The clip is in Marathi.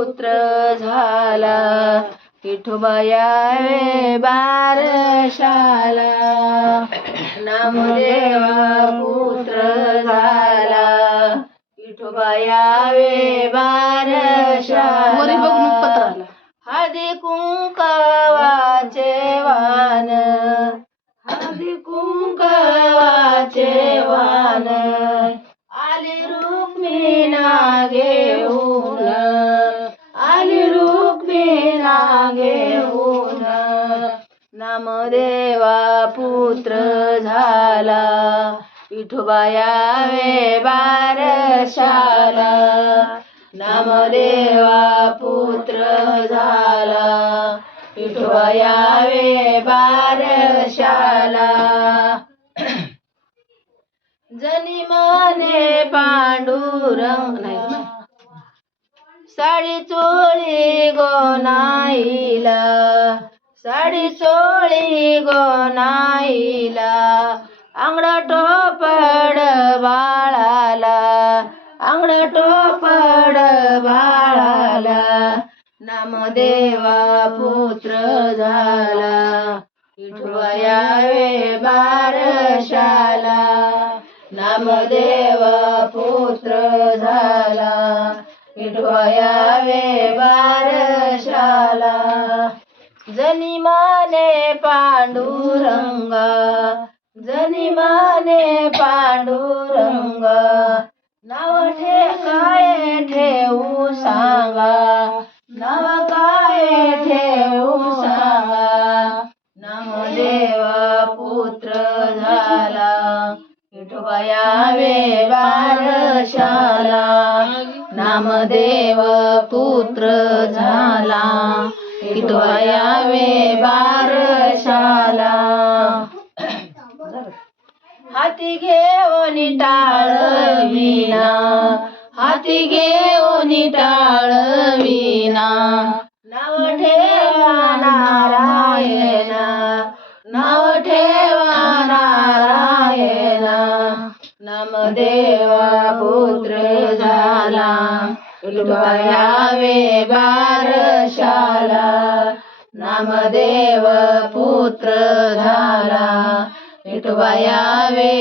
पुत्र झाला विठोबाया वे बारशाला नामदेवा पुत्र झाला विठोबाया वे बारशाला हळदी कुंकवाचे वान हळदी कुंकवाचे वान आली रुक्मिणा घेऊन आली रुक्मिणा घेऊन नामदेवा पुत्र झाला विठोबाया वे बारशाला नामदेवा पुत्र झाला विठोबाया वे बारशाला जनी मने पांडुरंग साडी चोळी गोनाईला साडी चोळी गोनाईला अंगड टोपड बाळाला अंगड टोपड बाळाला नामदेवा पुत्र झाला विठोबाया वे बारशाला नामदेवा पुत्र झाला विठोबाया वे बारशाला जनी माने पांडुरंग जनी माने पांडुरंग नाव काय ठेवू सांगा नाव काय ठेवू सांगा नामदेवा पुत्र झाला विठोबाया वे बारशाला नामदेव पुत्र झाला विठोबाया वे बारशाला हाती घेऊन टाळविना हाती घेऊन टाळविना नाव ठेवा नारायणा नाव ठेवा नारायणा नामदेवा पुत्र झाला विठोबाया वे बारशाला नामदेव पुत्र झाला विठोबाया वे